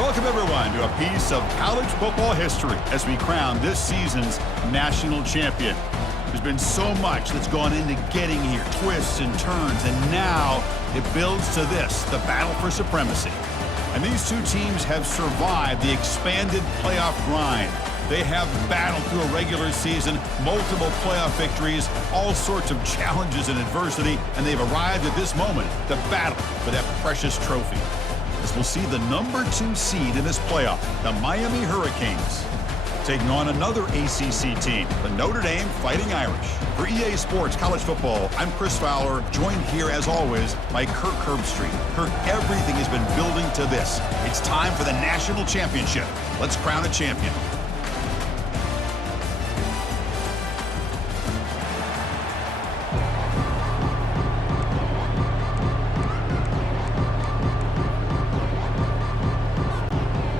Welcome, everyone, to a piece of college football history as we crown this season's national champion. There's been so much that's gone into getting here, twists and turns, and now it builds to this, the battle for supremacy. And these two teams have survived the expanded playoff grind. They have battled through a regular season, multiple playoff victories, all sorts of challenges and adversity, and they've arrived at this moment, the battle for that precious trophy. As we'll see the number 2 seed in this playoff, the Miami Hurricanes, taking on another ACC team, the Notre Dame Fighting Irish. For EA Sports College Football, I'm Chris Fowler, joined here as always by Kirk Herbstreit. Kirk, everything has been building to this. It's time for the national championship. Let's crown a champion.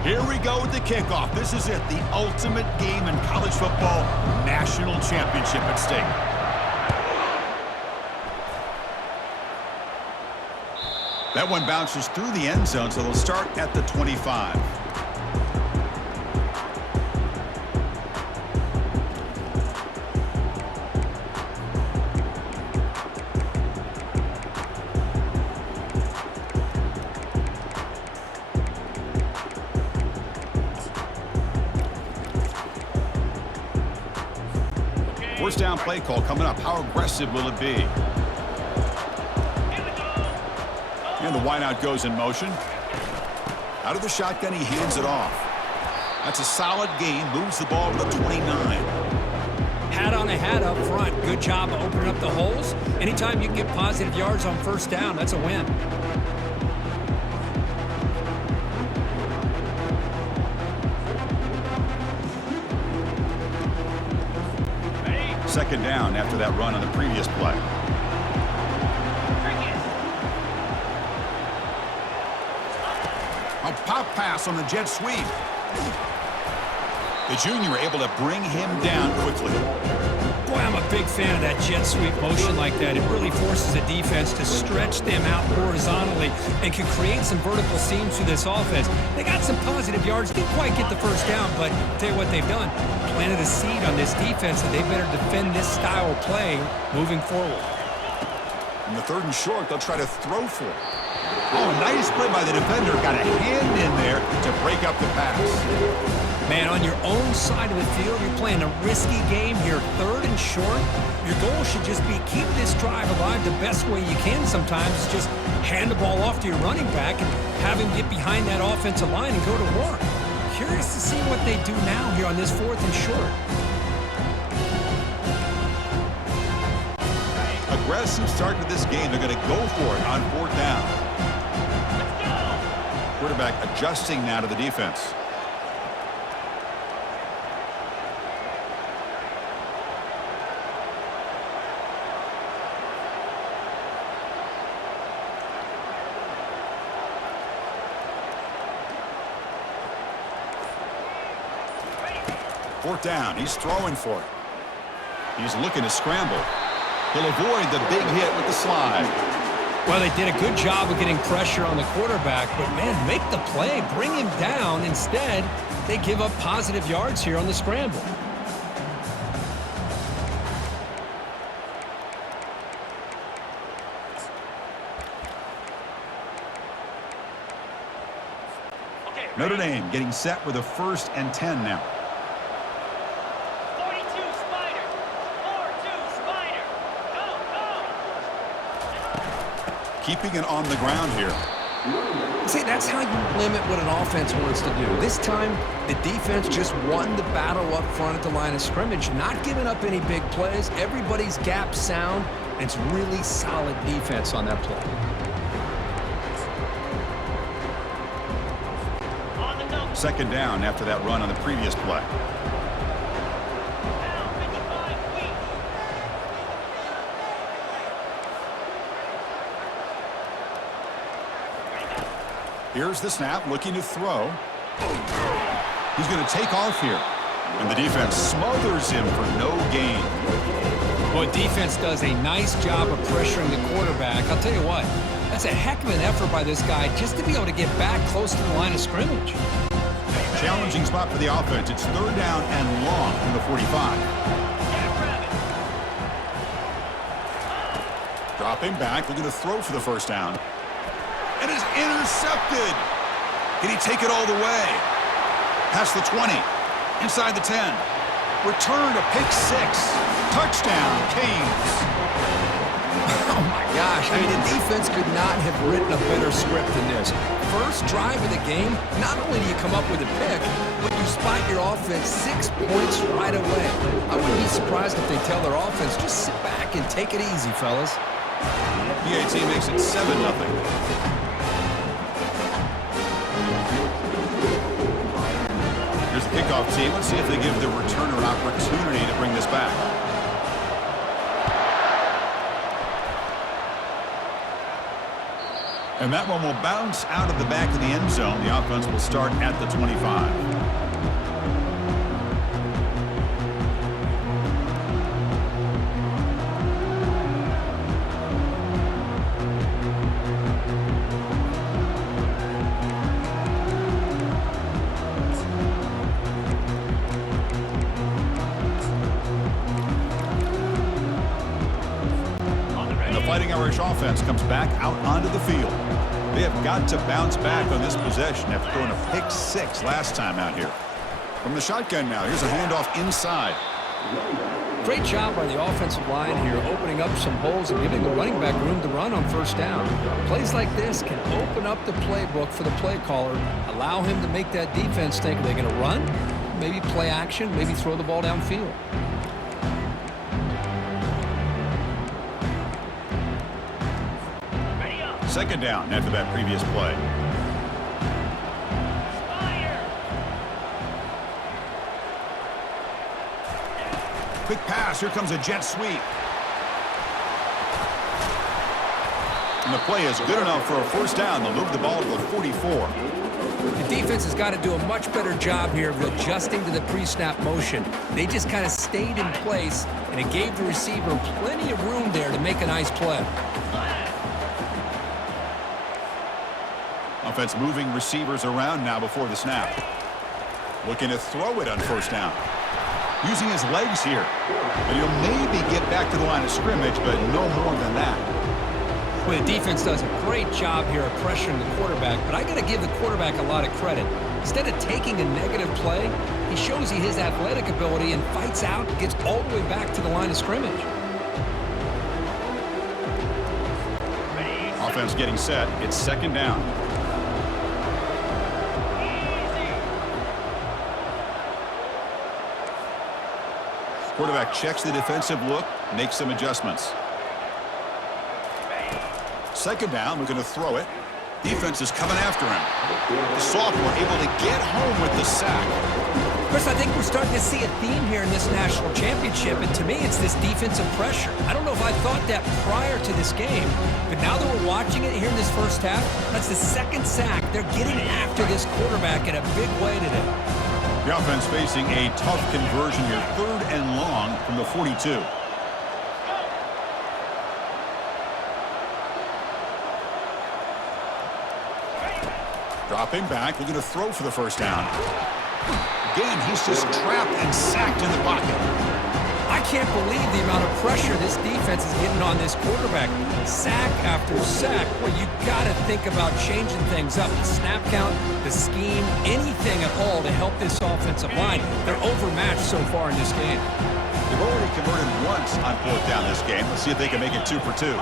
Here we go with the kickoff. This is it, the ultimate game in college football, national championship at stake. That one bounces through the end zone, so they'll start at the 25. First down play call coming up. How aggressive will it be? And the wideout goes in motion. Out of the shotgun, he hands it off. That's a solid gain. Moves the ball to the 29. Hat on a hat up front. Good job of opening up the holes. Anytime you can get positive yards on first down, that's a win. Second down after that run on the previous play. A pop pass on the jet sweep. The junior able to bring him down quickly. Boy, I'm a big fan of that jet sweep motion like that. It really forces a defense to stretch them out horizontally and can create some vertical seams through this offense. They got some positive yards. Didn't quite get the first down, but I'll tell you what they've done. Planted a seed on this defense, and they better defend this style of play moving forward. In the third and short, they'll try to throw for it. Oh, nice play by the defender. Got a hand in there to break up the pass. Man, on your own side of the field, you're playing a risky game here, third and short. Your goal should just be keep this drive alive the best way you can sometimes. Is just hand the ball off to your running back and have him get behind that offensive line and go to work. Curious to see what they do now here on this fourth and short. Aggressive start to this game. They're going to go for it on fourth down. Quarterback adjusting now to the defense. Fourth down. He's throwing for it. He's looking to scramble. He'll avoid the big hit with the slide. Well, they did a good job of getting pressure on the quarterback, but, man, make the play. Bring him down. Instead, they give up positive yards here on the scramble. Notre Dame getting set with a 1st and 10 now. Keeping it on the ground here. See, that's how you limit what an offense wants to do. This time, the defense just won the battle up front at the line of scrimmage, not giving up any big plays. Everybody's gap sound, and it's really solid defense on that play. Second down after that run on the previous play. Here's the snap, looking to throw. He's going to take off here. And the defense smothers him for no gain. Well, defense does a nice job of pressuring the quarterback. I'll tell you what, That's a heck of an effort by this guy just to be able to get back close to the line of scrimmage. Challenging spot for the offense. It's 3rd down and long from the 45. Dropping back, looking to throw for the 1st down. And is intercepted. Can he take it all the way? Past the 20. Inside the 10. Return to pick 6. Touchdown, Canes. Oh, my gosh. I mean, the defense could not have written a better script than this. First drive of the game, not only do you come up with a pick, but you spot your offense 6 points right away. I wouldn't be surprised if they tell their offense, just sit back and take it easy, fellas. PAT makes it 7-0. Here's the kickoff team. Let's see if they give the returner opportunity to bring this back. And that one will bounce out of the back of the end zone. The offense will start at the 25. And the Fighting Irish offense comes back out onto the field. They have got to bounce back on this possession after throwing a pick 6 last time out here. From the shotgun now, here's a handoff inside. Great job by the offensive line here, opening up some holes and giving the running back room to run on 1st down. Plays like this can open up the playbook for the play caller, allow him to make that defense think, are they going to run? Maybe play action, maybe throw the ball downfield. Second down after that previous play. Quick pass. Here comes a jet sweep. And the play is good enough for a 1st down. They'll move the ball to the 44. The defense has got to do a much better job here of adjusting to the pre-snap motion. They just kind of stayed in place, and it gave the receiver plenty of room there to make a nice play. Offense moving receivers around now before the snap. Looking to throw it on 1st down. Using his legs here. And he'll maybe get back to the line of scrimmage, but no more than that. Well, the defense does a great job here of pressuring the quarterback, but I got to give the quarterback a lot of credit. Instead of taking a negative play, he shows you his athletic ability and fights out, gets all the way back to the line of scrimmage. Offense getting set. It's 2nd down. Quarterback checks the defensive look, makes some adjustments. 2nd down, we're going to throw it. Defense is coming after him. The sophomore able to get home with the sack. Chris, I think we're starting to see a theme here in this national championship, and to me it's this defensive pressure. I don't know if I thought that prior to this game, but now that we're watching it here in this 1st half, that's the 2nd sack. They're getting after this quarterback in a big way today. The offense facing a tough conversion here, 3rd and long from the 42. Dropping back, looking to throw for the 1st down. Again, he's just trapped and sacked in the pocket. I can't believe the amount of pressure this defense is getting on this quarterback. Sack after sack. Well, you got to think about changing things up. The snap count, the scheme, anything at all to help this offensive line. They're overmatched so far in this game. They've already converted once on 4th down this game. Let's see if they can make it 2 for 2.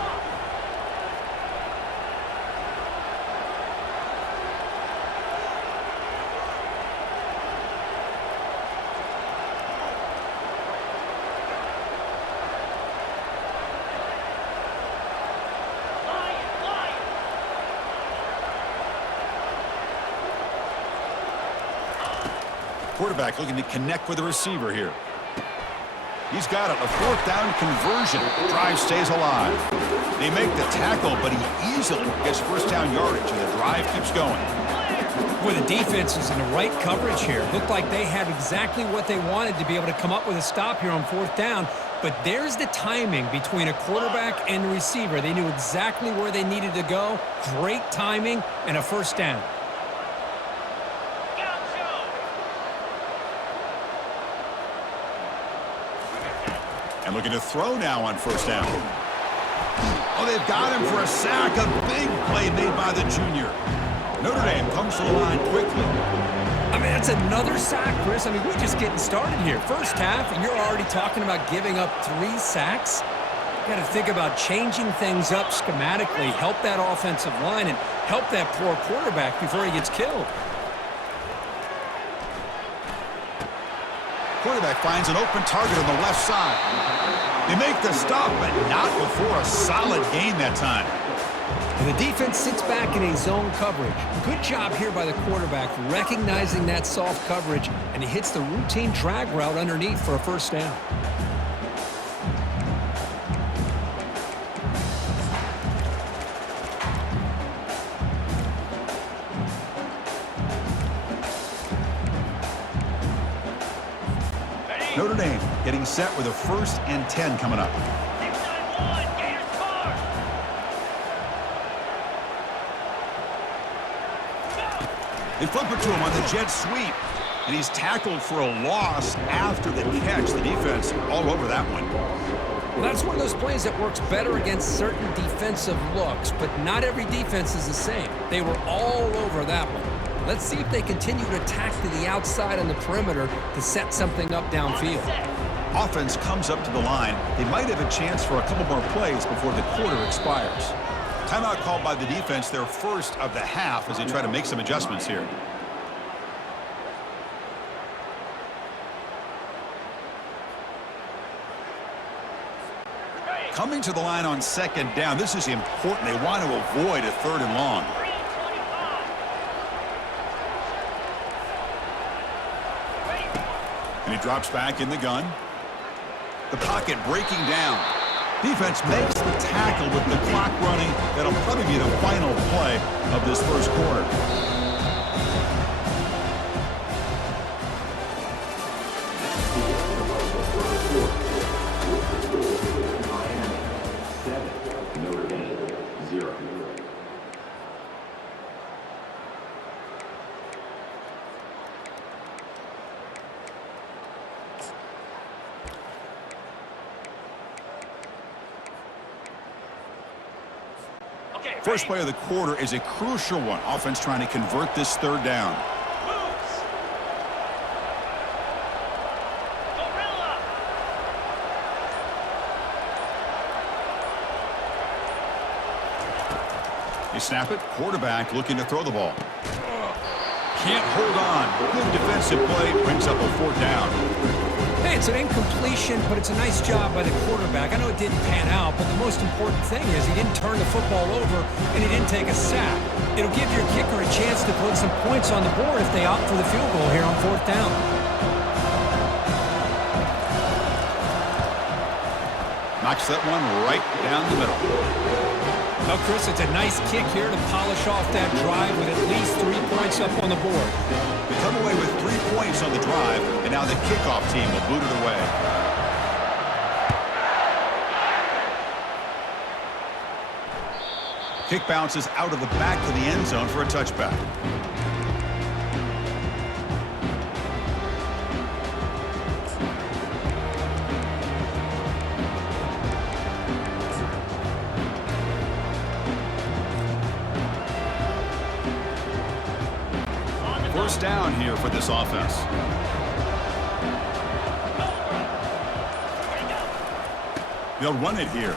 Quarterback looking to connect with the receiver here. He's got it. A 4th down conversion. Drive stays alive. They make the tackle, but he easily gets 1st down yardage, and the drive keeps going. Well, the defense is in the right coverage here. Looked like they had exactly what they wanted to be able to come up with a stop here on 4th down. But there's the timing between a quarterback and the receiver. They knew exactly where they needed to go. Great timing and a 1st down. And looking to throw now on 1st down. Oh, they've got him for a sack. A big play made by the junior. Notre Dame comes to the line quickly. I mean, that's another sack, Chris. I mean, we're just getting started here. First half, and you're already talking about giving up 3 sacks. You got to think about changing things up schematically, help that offensive line, and help that poor quarterback before he gets killed. Quarterback finds an open target on the left side. They make the stop, but not before a solid gain that time. And the defense sits back in a zone coverage. Good job here by the quarterback, recognizing that soft coverage, and he hits the routine drag route underneath for a 1st down. Notre Dame getting set with a 1st and 10 coming up. They flip it to him on the jet sweep, and he's tackled for a loss after the catch. The defense all over that one. Well, that's one of those plays that works better against certain defensive looks, but not every defense is the same. They were all over that one. Let's see if they continue to attack to the outside on the perimeter to set something up downfield. Offense comes up to the line. They might have a chance for a couple more plays before the quarter expires. Timeout called by the defense, their 1st of the half, as they try to make some adjustments here. Coming to the line on 2nd down. This is important. They want to avoid a 3rd and long. And he drops back in the gun. The pocket breaking down. Defense makes the tackle with the clock running. That'll probably be the final play of this 1st quarter. First play of the quarter is a crucial one. Offense trying to convert this 3rd down. They snap it. Quarterback looking to throw the ball. Can't hold on. Good defensive play. Brings up a 4th down. Hey, it's an incompletion, but it's a nice job by the quarterback. I know it didn't pan out, but the most important thing is he didn't turn the football over and he didn't take a sack. It'll give your kicker a chance to put some points on the board if they opt for the field goal here on 4th down. Knocks that one right down the middle. Well, Chris, it's a nice kick here to polish off that drive with at least 3 points up on the board. They come away with 3 points on the drive, and now the kickoff team will boot it away. Kick bounces out of the back of the end zone for a touchback. First down here for this offense. They'll run it here.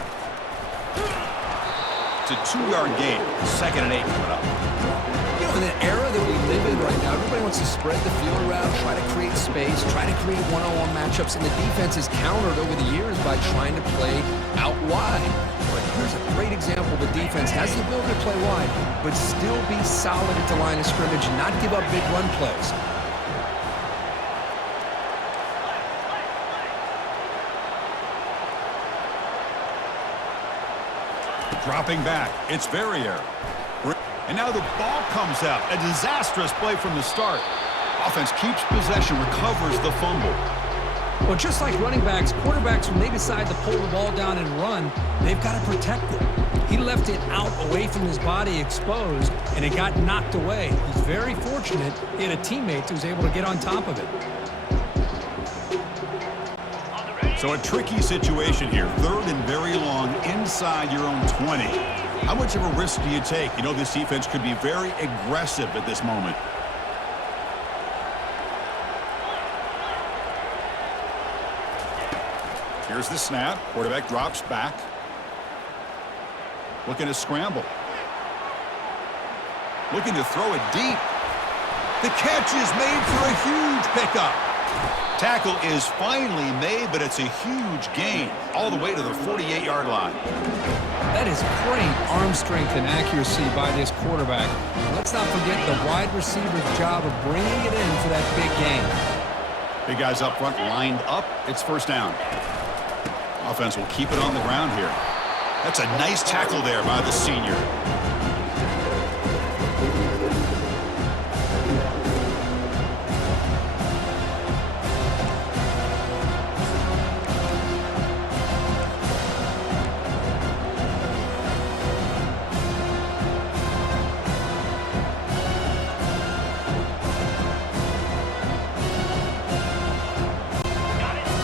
It's a 2-yard gain. 2nd and 8 coming up. You know, in the era that we live in right now, everybody wants to spread the field around, try to create space, try to create one-on-one matchups, and the defense has countered over the years by trying to play out wide. But here's a great example. The defense has the ability to play wide, but still be solid at the line of scrimmage and not give up big run plays. Dropping back, it's Verrier. And now the ball comes out. A disastrous play from the start. Offense keeps possession, recovers the fumble. Well, just like running backs, quarterbacks, when they decide to pull the ball down and run, they've got to protect it. He left it out away from his body exposed, and it got knocked away. He's very fortunate he had a teammate who was able to get on top of it. So a tricky situation here. 3rd and very long inside your own 20. How much of a risk do you take? You know, this defense could be very aggressive at this moment. Here's the snap. Quarterback drops back. Looking to scramble. Looking to throw it deep. The catch is made for a huge pickup. Tackle is finally made, but it's a huge gain all the way to the 48-yard line. That is great arm strength and accuracy by this quarterback. Let's not forget the wide receiver's job of bringing it in for that big gain. Big guys up front lined up. It's 1st down. Offense will keep it on the ground here. That's a nice tackle there by the senior.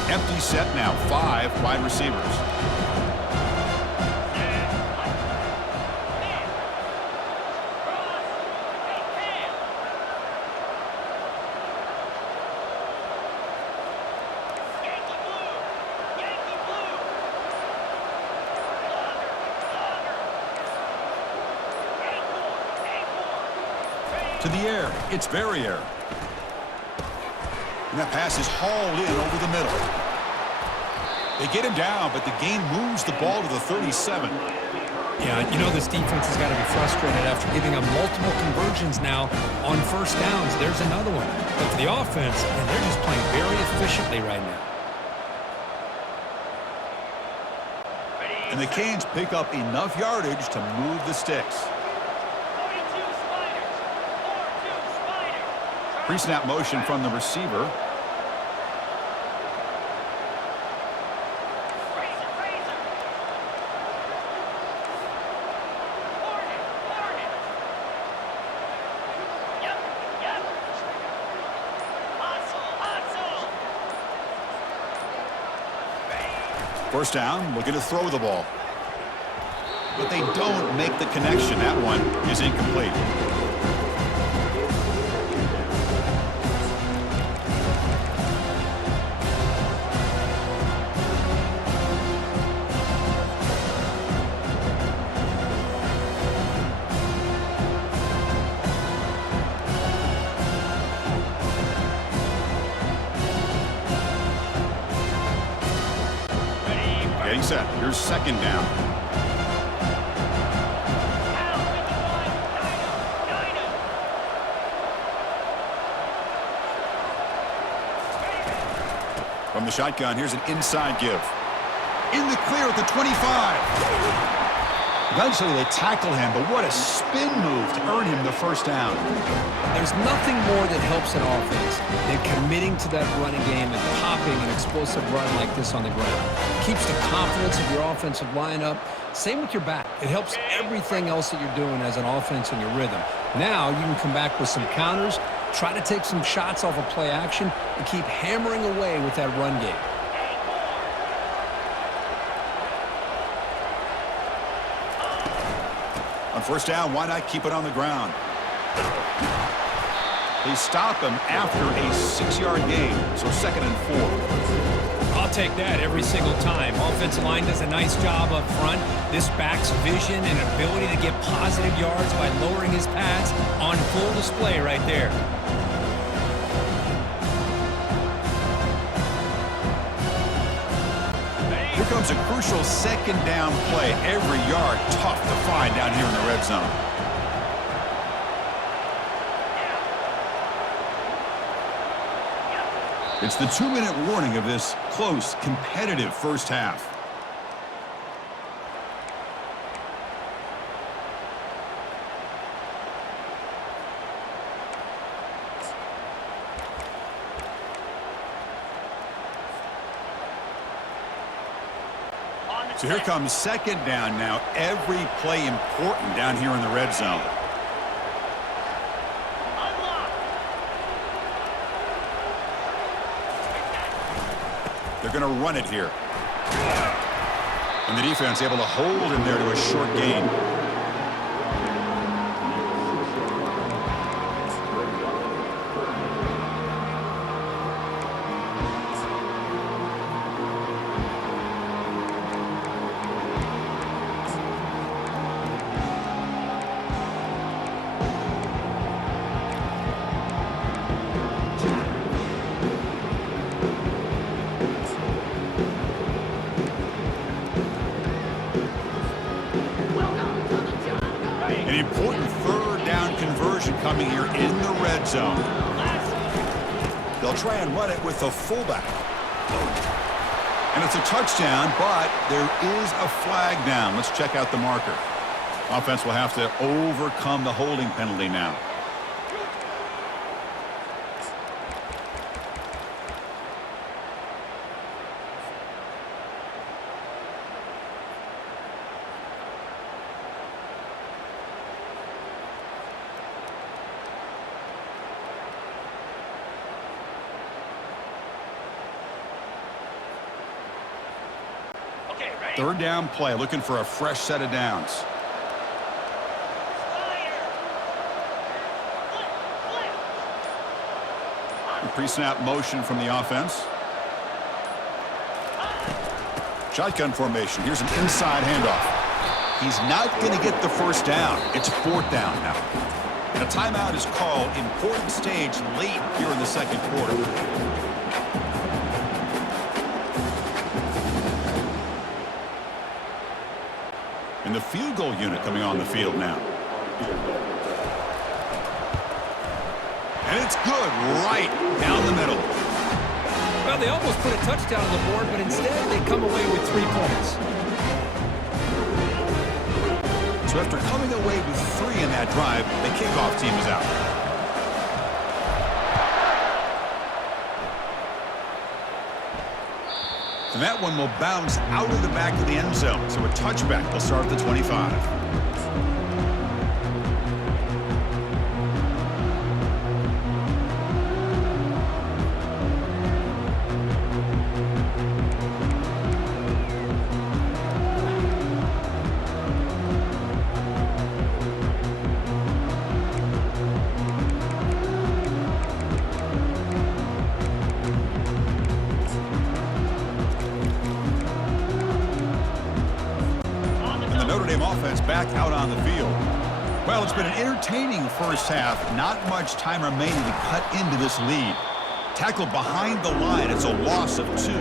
Empty set now, 5 wide receivers. To the air, it's Verrier. And that pass is hauled in over the middle. They get him down, but the gain moves the ball to the 37. Yeah, you know this defense has got to be frustrated after giving up multiple conversions now on 1st downs. There's another one. But for the offense, man, they're just playing very efficiently right now. And the Canes pick up enough yardage to move the sticks. Pre-snap motion from the receiver. First down, looking to throw the ball. But they don't make the connection. That one is incomplete. Getting set. Here's 2nd down. From the shotgun, here's an inside give. In the clear at the 25. Eventually they tackle him, but what a spin move to earn him the 1st down. There's nothing more that helps an offense than committing to that running game and popping an explosive run like this on the ground. Keeps the confidence of your offensive lineup. Same with your back. It helps everything else that you're doing as an offense in your rhythm. Now you can come back with some counters, try to take some shots off of play action, and keep hammering away with that run game. On 1st down, why not keep it on the ground? They stop him after a 6-yard gain, so 2nd and 4. I'll take that every single time. Offensive line does a nice job up front. This back's vision and ability to get positive yards by lowering his pads on full display right there. Here comes a crucial 2nd down play. Every yard tough to find down here in the red zone. It's the 2-minute warning of this close, competitive 1st half. So here comes second down now. Every play important down here in the red zone. They're going to run it here. And the defense able to hold him there to a short gain. An important third down conversion coming here in the red zone. They'll try and run it with the fullback. And it's a touchdown, but there is a flag down. Let's check out the marker. Offense will have to overcome the holding penalty now. Third down play, looking for a fresh set of downs. Pre-snap motion from the offense. Shotgun formation. Here's an inside handoff. He's not going to get the first down. It's fourth down now. And a timeout is called. Important stage late here in the second quarter. And the field goal unit coming on the field now. And it's good right down the middle. Well, they almost put a touchdown on the board, but instead they come away with 3 points. So after coming away with 3 in that drive, the kickoff team is out. And that one will bounce out of the back of the end zone. So a touchback will start at the 25. Offense back out on the field. Well, it's been an entertaining first half. Not much time remaining to cut into this lead. Tackled behind the line. It's a loss of 2.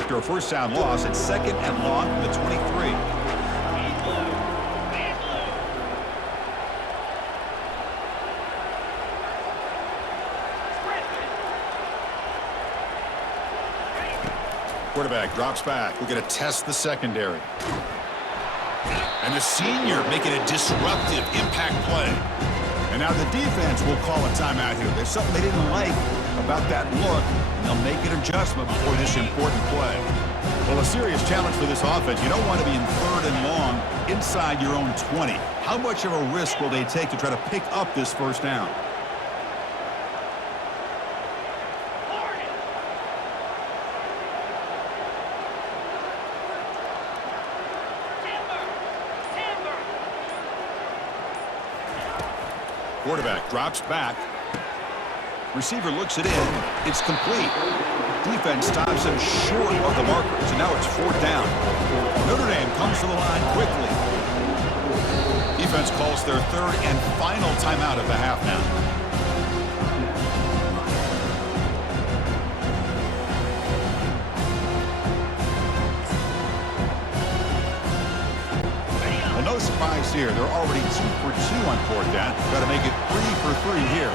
After a first down loss, it's second and long from the 23. Quarterback drops back. We're going to test the secondary. And the senior making a disruptive impact play. And now the defense will call a timeout here. There's something they didn't like about that look, and they'll make an adjustment before this important play. Well, a serious challenge for this offense. You don't want to be in third and long inside your own 20. How much of a risk will they take to try to pick up this first down? Quarterback drops back. Receiver looks it in. It's complete. Defense stops him short of the markers, and now it's fourth down. Notre Dame comes to the line quickly. Defense calls their third and final timeout of the half now. No surprise here. They're already 2 for 2 on fourth down. Got to make it 3 for 3 here.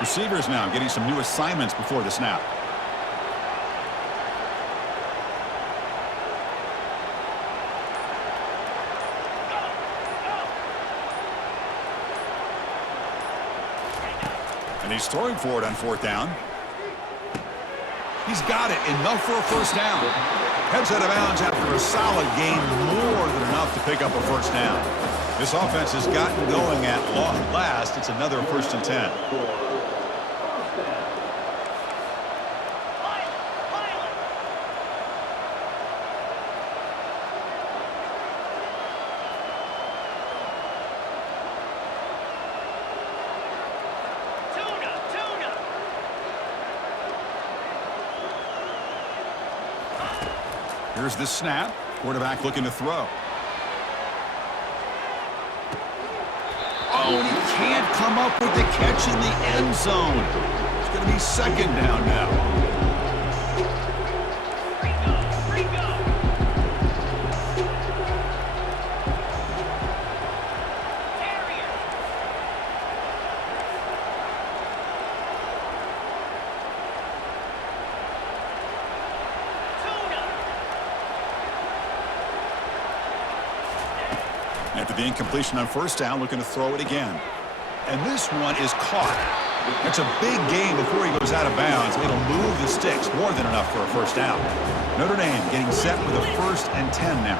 Receivers now getting some new assignments before the snap. And he's throwing for it on 4th down. He's got it. Enough for a first down. Heads out of bounds after a solid gain, more than enough to pick up a first down. This offense has gotten going at long last. It's another 1st and 10. Here's the snap. Quarterback looking to throw. Oh, and he can't come up with the catch in the end zone. It's going to be 2nd down now. After the incompletion on 1st down, looking to throw it again. And this one is caught. It's a big gain before he goes out of bounds. It'll move the sticks, more than enough for a first down. Notre Dame getting set with a 1st and 10 now.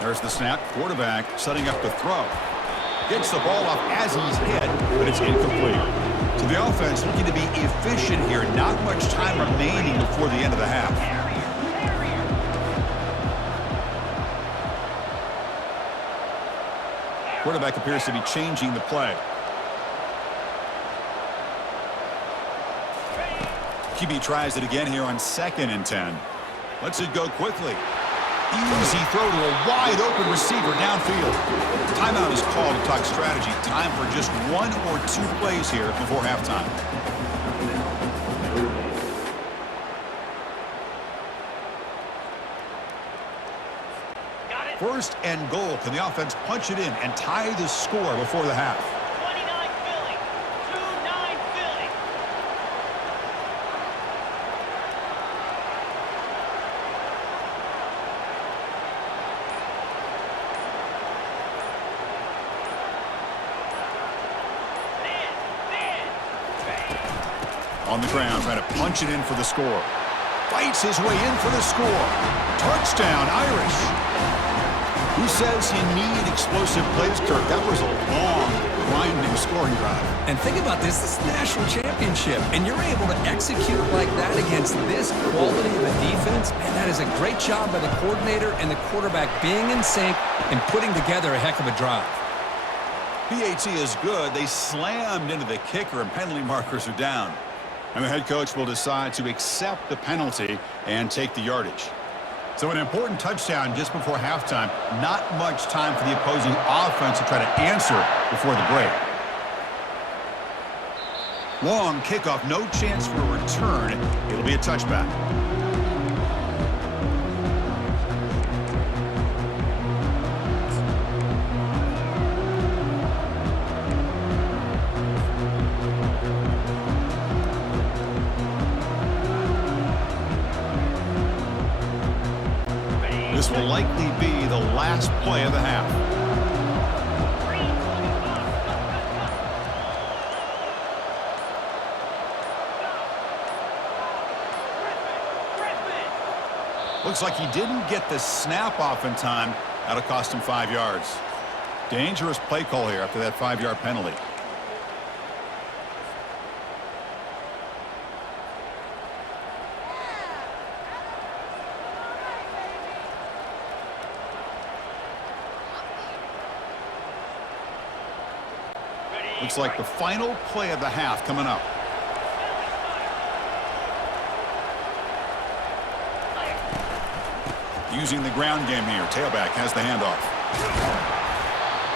There's the snap. Quarterback setting up the throw. Gets the ball off as he's hit, but it's incomplete. So the offense looking to be efficient here. Not much time remaining before the end of the half. Quarterback appears to be changing the play. QB tries it again here on 2nd and 10. Lets it go quickly. Easy throw to a wide-open receiver downfield. Timeout is called to talk strategy. Time for just 1 or 2 plays here before halftime. First and goal. Can the offense punch it in and tie the score before the half? 29 Philly. 2-9 Philly. On the ground, trying to punch it in for the score. Fights his way in for the score. Touchdown, Irish. Who says you need explosive plays, Kirk? That was a long, grinding scoring drive. And think about this. This is the national championship, and you're able to execute like that against this quality of a defense. Man, that is a great job by the coordinator and the quarterback being in sync and putting together a heck of a drive. PAT is good. They slammed into the kicker, and penalty markers are down. And the head coach will decide to accept the penalty and take the yardage. So an important touchdown just before halftime. Not much time for the opposing offense to try to answer before the break. Long kickoff, no chance for a return. It'll be a touchback. This will likely be the last play of the half. Looks like he didn't get the snap off in time. That'll cost him 5 yards. Dangerous play call here after that 5-yard penalty. Looks like the final play of the half coming up. Using the ground game here. Tailback has the handoff.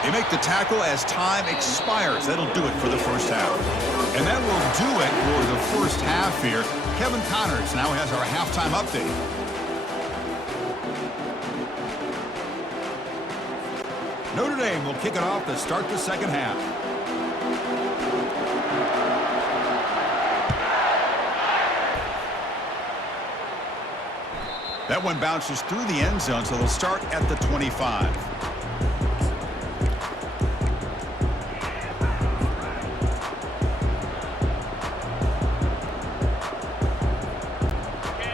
They make the tackle as time expires. That'll do it for the first half. And that will do it for the first half here. Kevin Connors now has our halftime update. Notre Dame will kick it off to start the second half. That one bounces through the end zone, so they'll start at the 25.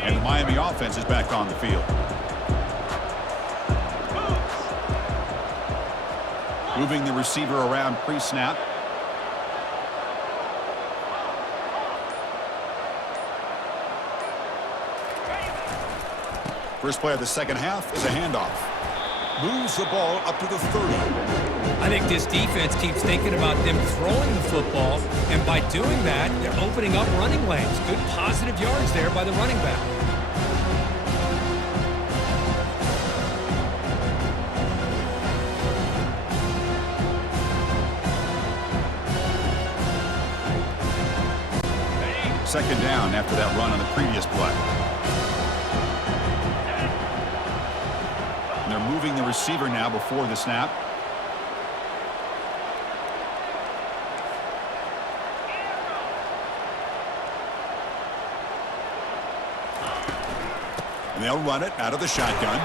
And the Miami offense is back on the field. Moving the receiver around pre-snap. First play of the second half is a handoff. Moves the ball up to the 30. I think this defense keeps thinking about them throwing the football, and by doing that, they're opening up running lanes. Good positive yards there by the running back. Second down after that run on the previous play. And they're moving the receiver now before the snap. And they'll run it out of the shotgun.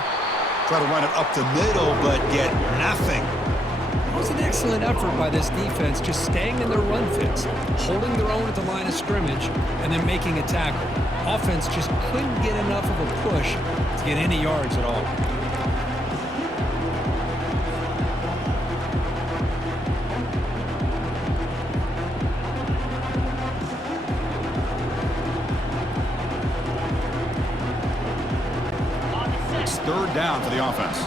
Try to run it up the middle, but get nothing. It was an excellent effort by this defense, just staying in their run fits, holding their own at the line of scrimmage, and then making a tackle. Offense just couldn't get enough of a push to get any yards at all. It's third down for the offense.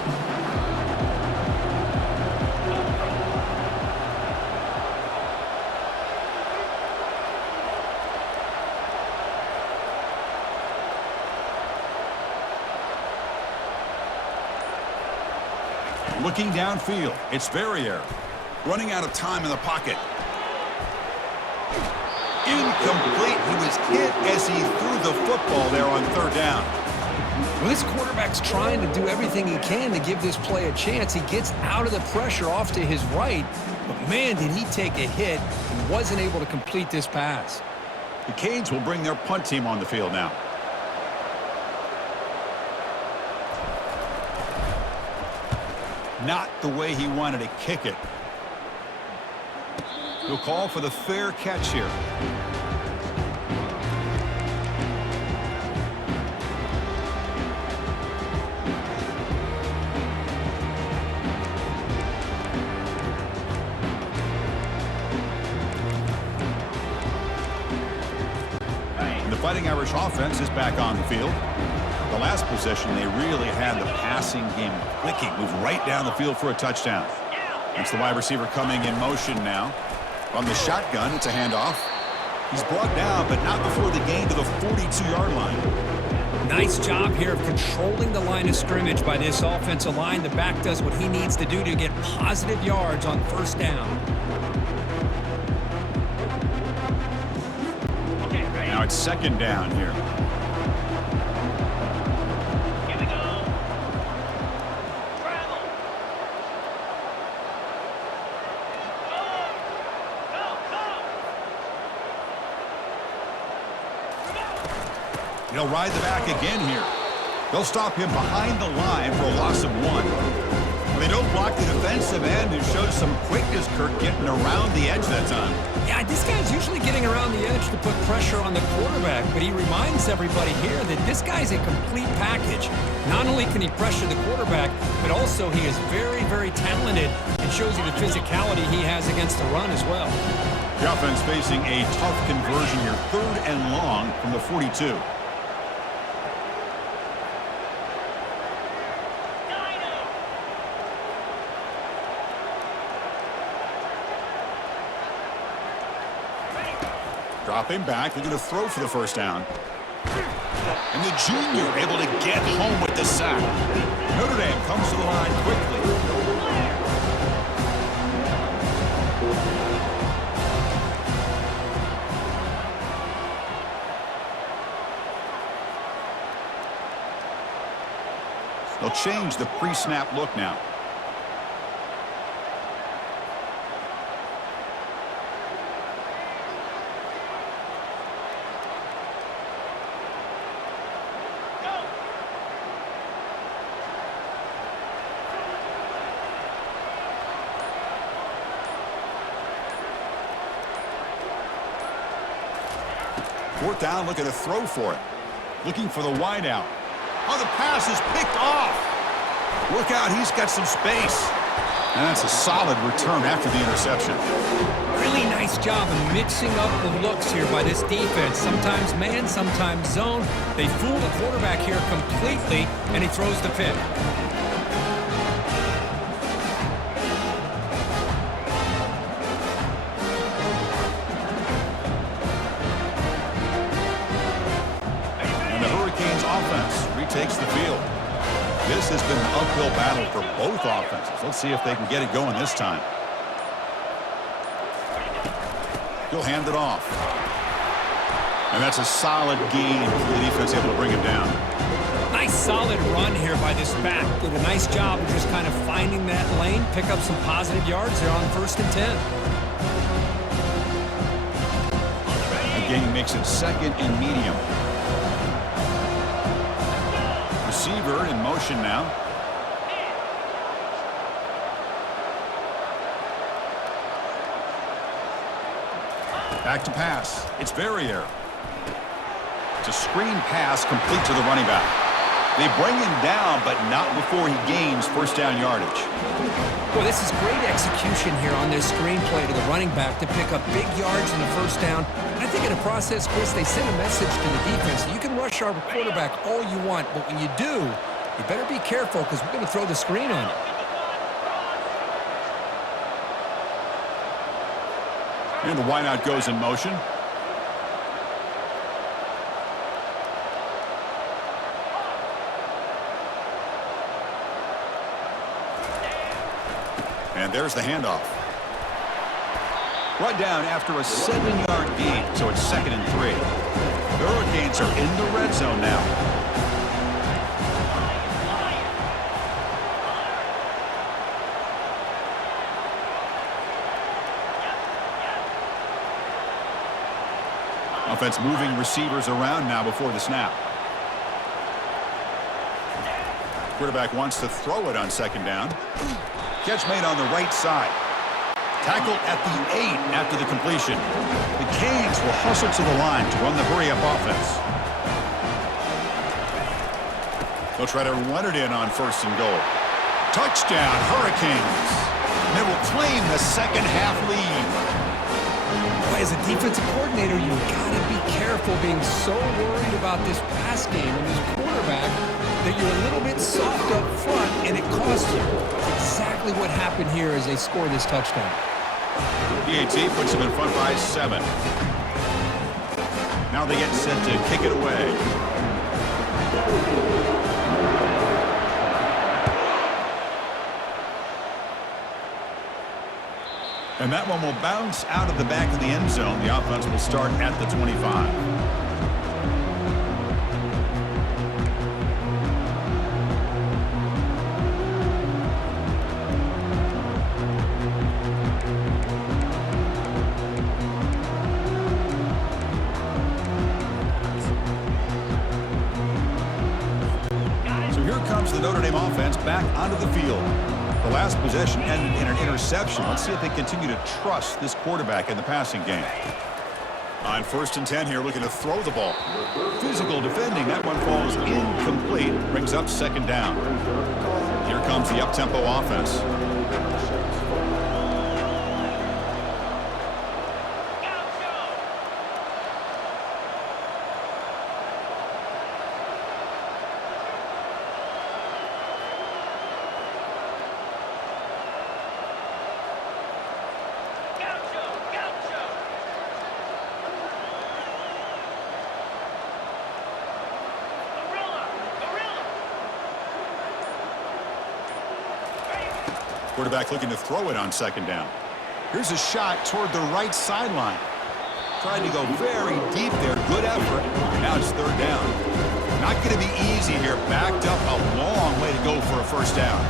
Looking downfield, it's Verrier. Running out of time in the pocket. Incomplete. He was hit as he threw the football there on third down. Well, this quarterback's trying to do everything he can to give this play a chance. He gets out of the pressure off to his right, but man, did he take a hit and wasn't able to complete this pass. The Canes will bring their punt team on the field now. Not the way he wanted to kick it. He'll call for the fair catch here. The Fighting Irish offense is back on the field. The last possession, they really had the passing game clicking. Moved right down the field for a touchdown. It's the wide receiver coming in motion now. On the shotgun, it's a handoff. He's brought down, but not before the gain to the 42-yard line. Nice job here of controlling the line of scrimmage by this offensive line. The back does what he needs to do to get positive yards on first down. Now it's second down here. Here we go. Travel. Go. He'll ride the back again here. They'll stop him behind the line for a loss of 1. They don't block the defensive end, who shows some quickness, Kirk, getting around the edge that time. Yeah, this guy's usually getting around the edge to put pressure on the quarterback, but he reminds everybody here that this guy's a complete package. Not only can he pressure the quarterback, but also he is very, very talented and shows you the physicality he has against the run as well. The offense facing a tough conversion here, 3rd and long from the 42. Dropping back, they're going to throw for the first down. And the junior able to get home with the sack. Notre Dame comes to the line quickly. They'll change the pre-snap look now. Fourth down, looking to throw for it. Looking for the wide out. Oh, the pass is picked off. Look out, he's got some space. And that's a solid return after the interception. Really nice job of mixing up the looks here by this defense. Sometimes man, sometimes zone. They fool the quarterback here completely, and he throws the pick. And the Hurricanes offense retakes the field. This has been an uphill battle for both offenses. Let's see if they can get it going this time. He'll hand it off. And that's a solid gain for the defense able to bring him down. Nice solid run here by this back. Did a nice job of just kind of finding that lane, pick up some positive yards there on 1st and 10. The gain makes it 2nd and medium. Receiver in motion now. Back to pass. It's Verrier. It's a screen pass complete to the running back. They bring him down, but not before he gains first down yardage. Well, this is great execution here on this screen play to the running back to pick up big yards in the first down. I think in the process, Chris, they send a message to the defense. You can rush our quarterback all you want, but when you do, you better be careful because we're going to throw the screen on you. And the wideout goes in motion. And there's the handoff. Brought down after a 7-yard gain, so it's 2nd and 3. The Hurricanes are in the red zone now. Offense moving receivers around now before the snap. Quarterback wants to throw it on 2nd down. Catch made on the right side. Tackled at the 8 after the completion. The Canes will hustle to the line to run the hurry-up offense. They'll try to run it in on 1st and goal. Touchdown, Hurricanes. And they will claim the second-half lead. As a defensive coordinator, you've got to be careful being so worried about this pass game and this quarterback that you're a little bit soft up front, and it costs you. Exactly what happened here as they score this touchdown. PAT puts them in front by 7. Now they get set to kick it away. And that one will bounce out of the back of the end zone. The offense will start at the 25. So here comes the Notre Dame offense back onto the field. The last possession ended in an interception. Let's see if they continue to trust this quarterback in the passing game. On 1st and 10 here, looking to throw the ball. Physical defending. That one falls incomplete. Brings up 2nd down. Here comes the up-tempo offense. Quarterback looking to throw it on 2nd down. Here's a shot toward the right sideline. Tried to go very deep there. Good effort. Now it's 3rd down. Not going to be easy here. Backed up a long way to go for a first down.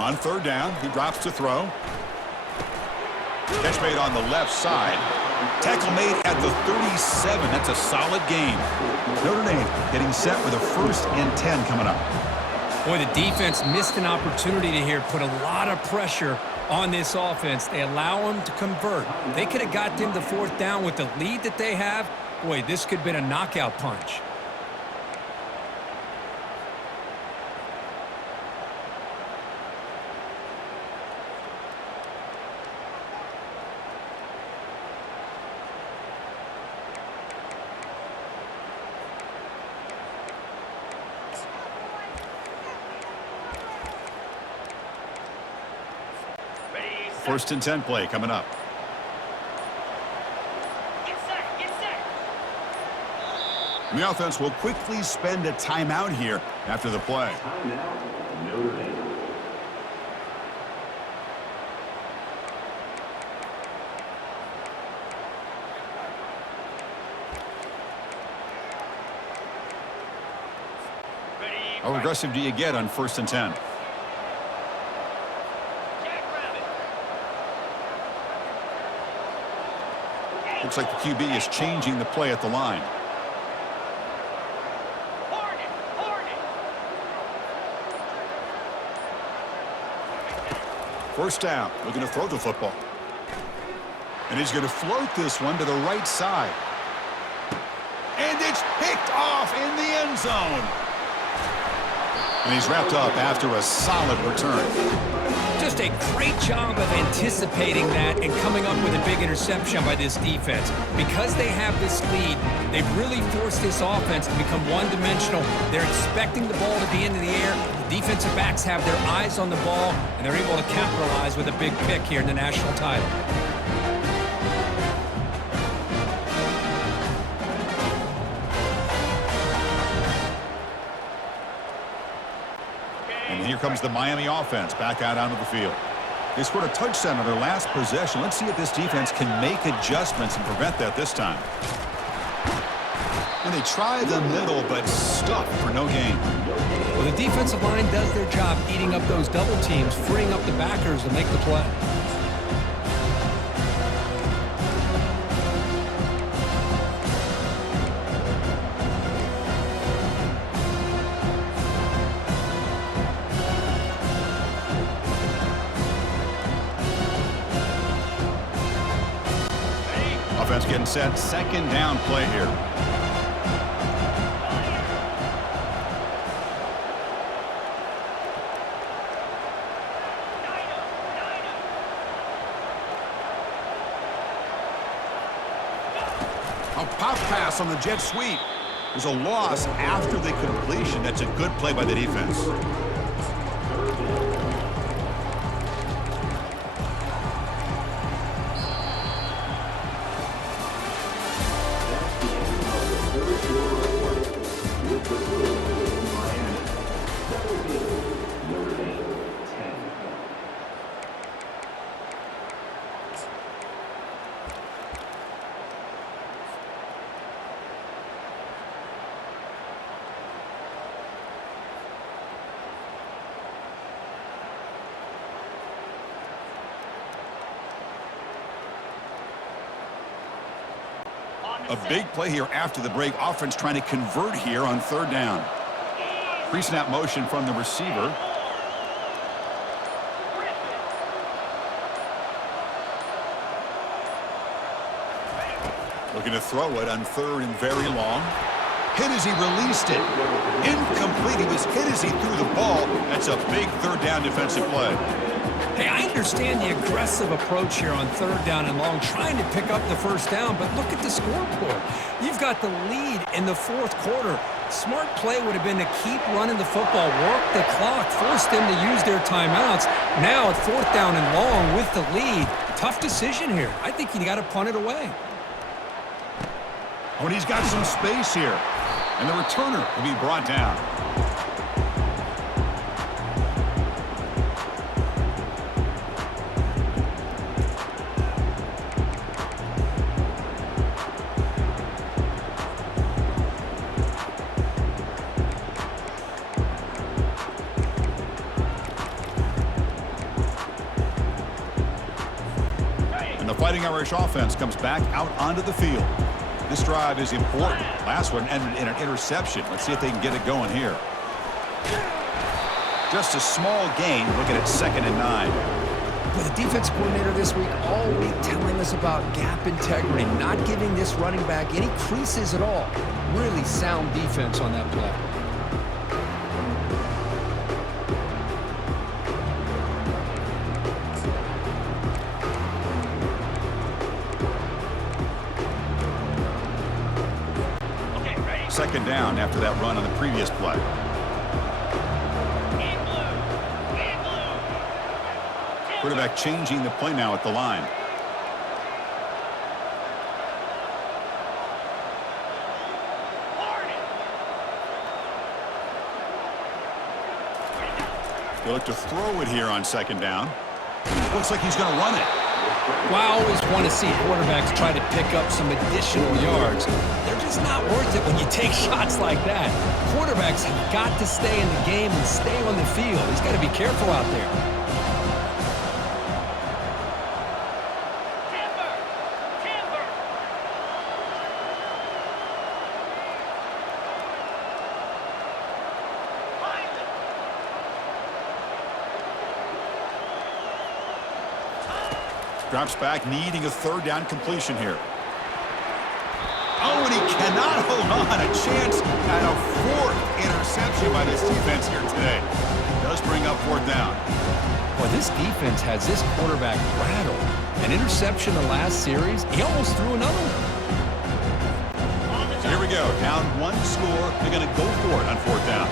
On third down, he drops to throw. Catch made on the left side. Tackle made at the 37. That's a solid game. Notre Dame getting set with a 1st and 10 coming up. Boy, the defense missed an opportunity to here put a lot of pressure on this offense. They allow them to convert. They could have got them to 4th down with the lead that they have. Boy, this could have been a knockout punch. Ready, set. 1st and 10 play coming up. Get set, get set. And the offense will quickly spend a timeout here after the play. Ready, How fight. aggressive do you get on 1st and 10? Jackrabbit. Looks like the QB is changing the play at the line. Hornet, Hornet. 1st down, looking to throw the football. And he's going to float this one to the right side. And it's picked off in the end zone. And he's wrapped up after a solid return. Just a great job of anticipating that and coming up with a big interception by this defense. Because they have this lead, they've really forced this offense to become one-dimensional. They're expecting the ball to be into the air. The defensive backs have their eyes on the ball, and they're able to capitalize with a big pick here in the national title. And here comes the Miami offense back out onto the field. They scored a touchdown on their last possession. Let's see if this defense can make adjustments and prevent that this time. And they try the middle, but stuffed for no gain. Well, the defensive line does their job eating up those double teams, freeing up the backers to make the play. Offense getting set. 2nd down play here. A pop pass on the jet sweep. There's a loss after the completion. That's a good play by the defense. A big play here after the break. Offense trying to convert here on 3rd down. Pre-snap motion from the receiver. Looking to throw it on 3rd and very long. Hit as he released it. Incomplete. He was hit as he threw the ball. That's a big 3rd down defensive play. Hey, I understand the aggressive approach here on 3rd down and long, trying to pick up the 1st down, but look at the scoreboard. You've got the lead in the 4th quarter. Smart play would have been to keep running the football, work the clock, force them to use their timeouts. Now at 4th down and long with the lead. Tough decision here. I think you got to punt it away. Oh, and he's got some space here. And the returner will be brought down. Fighting Irish offense comes back out onto the field. This drive is important. Last one ended in an interception. Let's see if they can get it going here. Just a small gain, looking at 2nd and 9. Well, the defense coordinator this week all week telling us about gap integrity, not giving this running back any creases at all. Really sound defense on that play. Okay, ready? 2nd down after that run on the previous play. In blue. In blue. Quarterback changing the play now at the line. Hornet. They look to throw it here on 2nd down. Looks like he's going to run it. Well, I always want to see quarterbacks try to pick up some additional yards. They're just not worth it when you take shots like that. Quarterbacks have got to stay in the game and stay on the field. He's got to be careful out there. Timber. Timber. Behind them. Drops back, needing a 3rd down completion here. Oh, and he cannot hold on. A chance at a 4th interception by this defense here today. Does bring up 4th down. Boy, this defense has this quarterback rattled. An interception the last series, he almost threw another one. So here we go. Down 1 score. They're going to go for it on 4th down.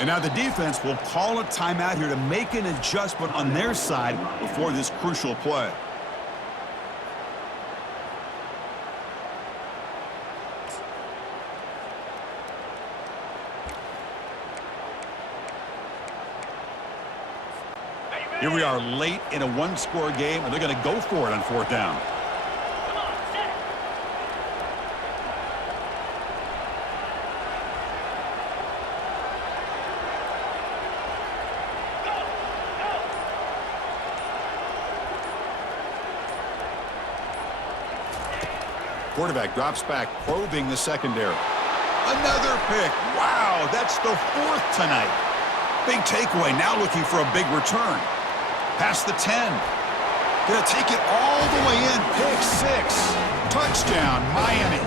And now the defense will call a timeout here to make an adjustment on their side before this crucial play. Here we are late in a 1-score game, and they're going to go for it on 4th down. Come on, set. Go. Go. Quarterback drops back, probing the secondary. Another pick. Wow, that's the 4th tonight. Big takeaway, now looking for a big return. Past the 10. Gonna take it all the way in. Pick 6. Touchdown, Miami.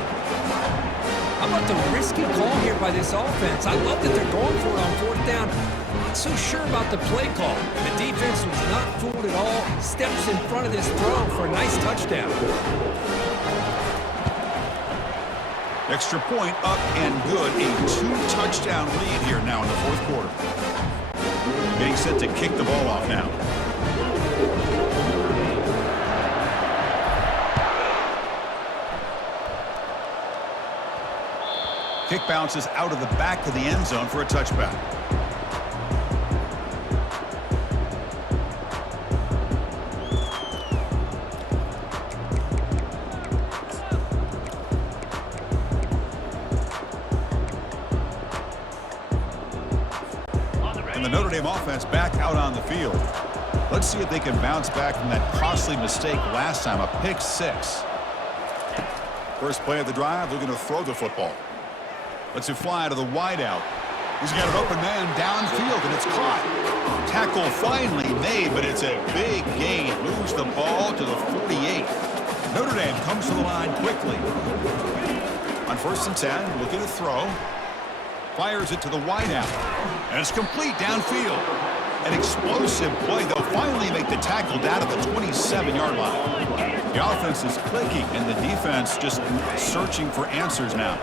How about the risky call here by this offense? I love that they're going for it on 4th down. I'm not so sure about the play call. The defense was not fooled at all. Steps in front of this throw for a nice touchdown. Extra point up and good. A 2-touchdown lead here now in the 4th quarter. Getting set to kick the ball off now. Kick bounces out of the back of the end zone for a touchback. And the Notre Dame offense back out on the field. Let's see if they can bounce back from that costly mistake last time, a pick 6. First play of the drive, they're going to throw the football. Lets it fly to the wideout. He's got an open man downfield, and it's caught. Tackle finally made, but it's a big gain. Moves the ball to the 48. Notre Dame comes to the line quickly. On 1st and 10, looking to throw. Fires it to the wideout. And it's complete downfield. An explosive play. They'll finally make the tackle down at the 27-yard line. The offense is clicking, and the defense just searching for answers now.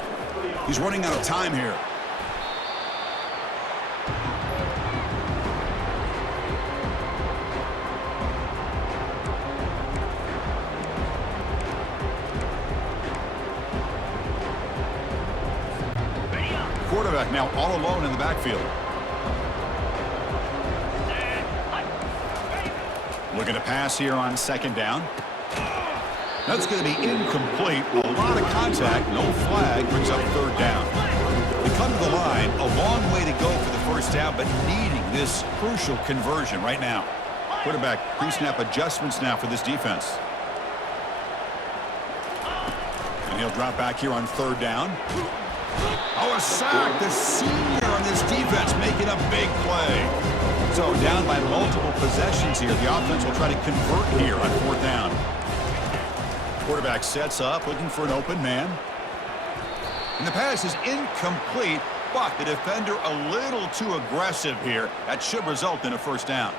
He's running out of time here. Quarterback now all alone in the backfield. Looking to pass here on 2nd down. That's going to be incomplete. A lot of contact, no flag, brings up 3rd down. They come to the line, a long way to go for the 1st down, but needing this crucial conversion right now. Quarterback pre-snap adjustments now for this defense. And he'll drop back here on 3rd down. Oh, a sack. The senior on this defense making a big play. So down by multiple possessions here. The offense will try to convert here on 4th down. Quarterback sets up, looking for an open man. And the pass is incomplete, but the defender a little too aggressive here. That should result in a 1st down.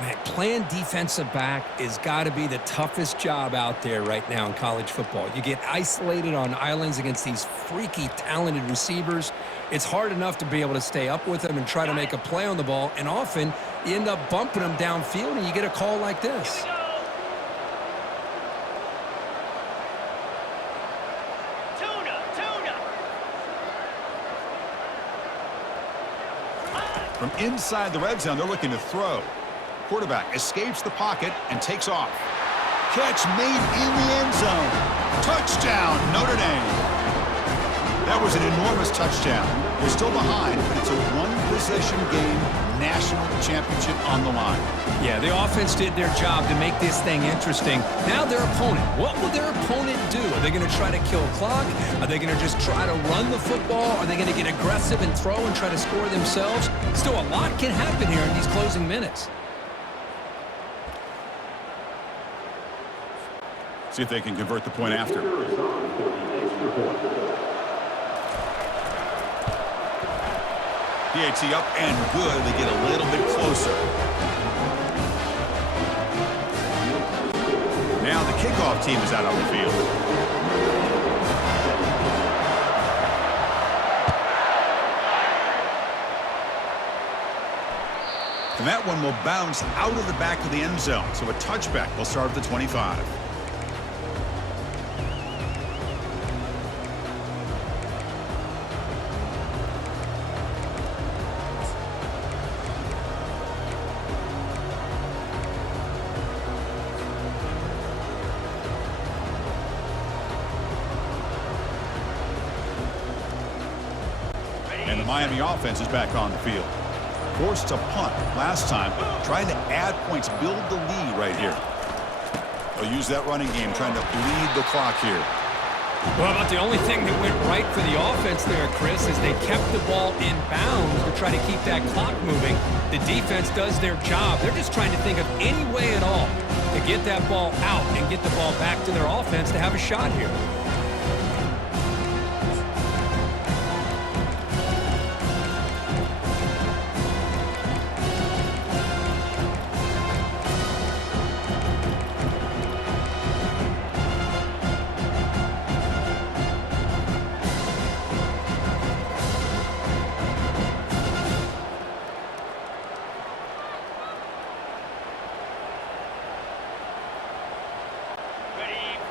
Man, playing defensive back has got to be the toughest job out there right now in college football. You get isolated on islands against these freaky, talented receivers. It's hard enough to be able to stay up with them and try to make a play on the ball, and often you end up bumping them downfield and you get a call like this. From inside the red zone, they're looking to throw. Quarterback escapes the pocket and takes off. Catch made in the end zone. Touchdown, Notre Dame. That was an enormous touchdown. They're still behind, but it's a one-possession game, national championship on the line. Yeah, the offense did their job to make this thing interesting. Now their opponent. What will their opponent do? Are they going to try to kill clock? Are they going to just try to run the football? Are they going to get aggressive and throw and try to score themselves? Still, a lot can happen here in these closing minutes. See if they can convert the point after. PAT up and good. They get a little bit closer. Now the kickoff team is out on the field. And that one will bounce out of the back of the end zone. So a touchback will start at the 25. And the Miami offense is back on the field. Forced to punt last time, trying to add points, build the lead right here. They'll use that running game, trying to bleed the clock here. Well, about the only thing that went right for the offense there, Chris, is they kept the ball in bounds to try to keep that clock moving. The defense does their job. They're just trying to think of any way at all to get that ball out and get the ball back to their offense to have a shot here.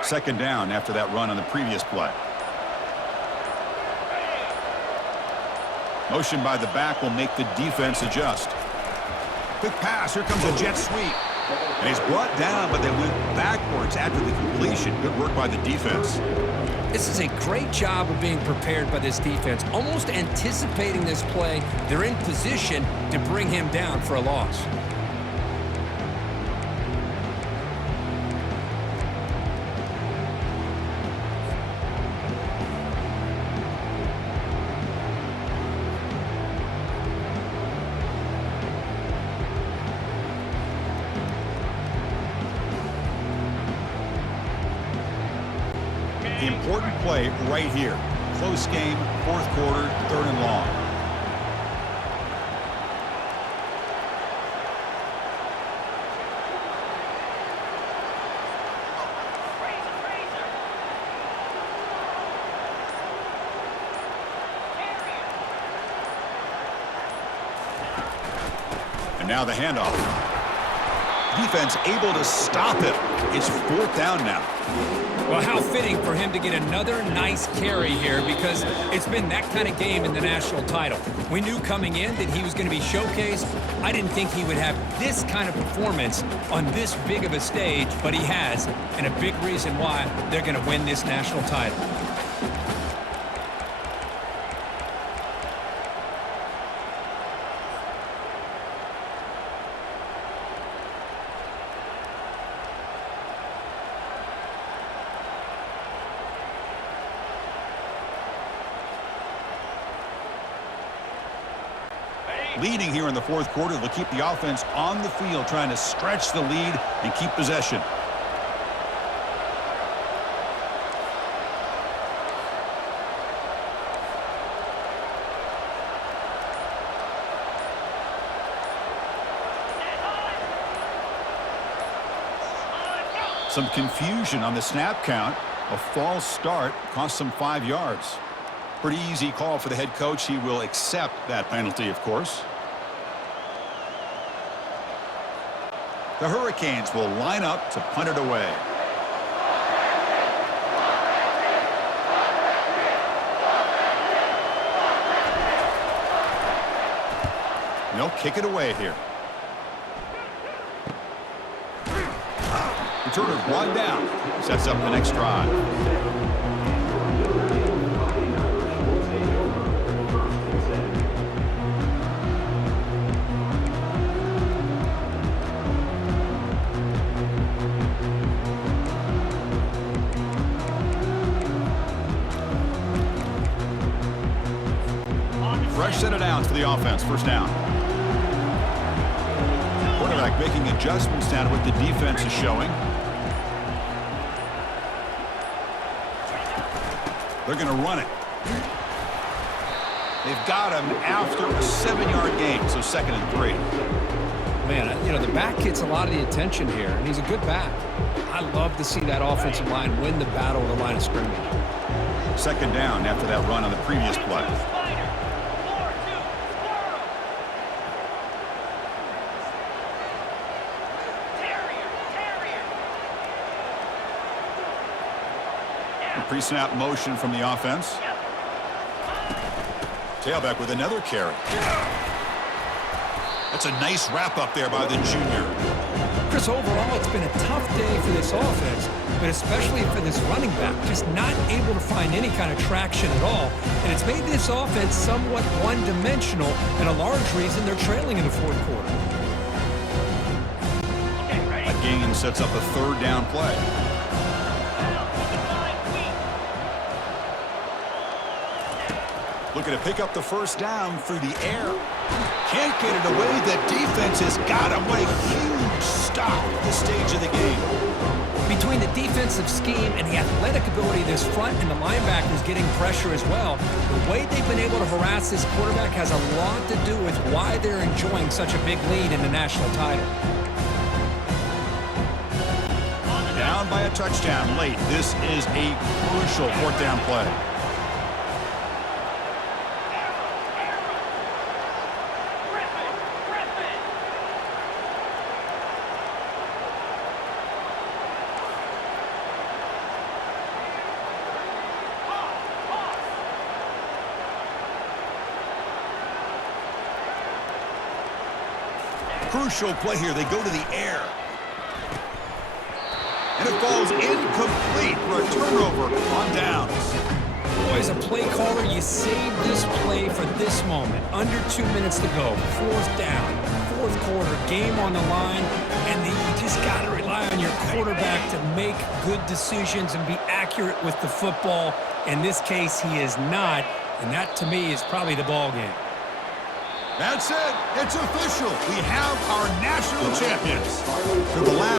Second down after that run on the previous play. Motion by the back will make the defense adjust. Quick pass. Here comes a jet sweep. And he's brought down, but they went backwards after the completion. Good work by the defense. This is a great job of being prepared by this defense, almost anticipating this play. They're in position to bring him down for a loss. The important play right here. Close game, 4th quarter, 3rd and long. And now the handoff. Defense able to stop it. It's 4th down now. Well, how fitting for him to get another nice carry here, because it's been that kind of game in the national title. We knew coming in that he was going to be showcased. I didn't think he would have this kind of performance on this big of a stage, but he has, and a big reason why they're going to win this national title. Leading here in the fourth quarter, they'll keep the offense on the field, trying to stretch the lead and keep possession. Some confusion on the snap count. A false start cost them 5 yards. Pretty easy call for the head coach. He will accept that penalty, of course. The Hurricanes will line up to punt it away. They'll kick it away here. Returner brought down. Sets up the next drive. Fresh set of downs for the offense. First down. Quarterback making adjustments down to what the defense is showing. They're going to run it. They've got him after a 7-yard gain, so 2nd and 3. Man, you know, the back gets a lot of the attention here, and he's a good back. I love to see that offensive line win the battle of the line of scrimmage. 2nd down after that run on the previous play. Pre-snap motion from the offense. Tailback with another carry. That's a nice wrap up there by the junior. Chris, overall, it's been a tough day for this offense, but especially for this running back, just not able to find any kind of traction at all. And it's made this offense somewhat one-dimensional, and a large reason they're trailing in the fourth quarter. That gain sets up a 3rd down play. Looking to pick up the first down through the air. Can't get it away. The defense has got him. What a huge stop at this stage of the game. Between the defensive scheme and the athletic ability of this front and the linebackers getting pressure as well, the way they've been able to harass this quarterback has a lot to do with why they're enjoying such a big lead in the national title. Down by a touchdown late. This is a crucial 4th down play. Crucial play here. They go to the air. And it falls incomplete for a turnover on downs. Boy, as a play caller, you save this play for this moment. Under 2 minutes to go. 4th down. 4th quarter. Game on the line. And you just got to rely on your quarterback to make good decisions and be accurate with the football. In this case, he is not. And that, to me, is probably the ball game. That's it. It's official. We have our national champions. For the last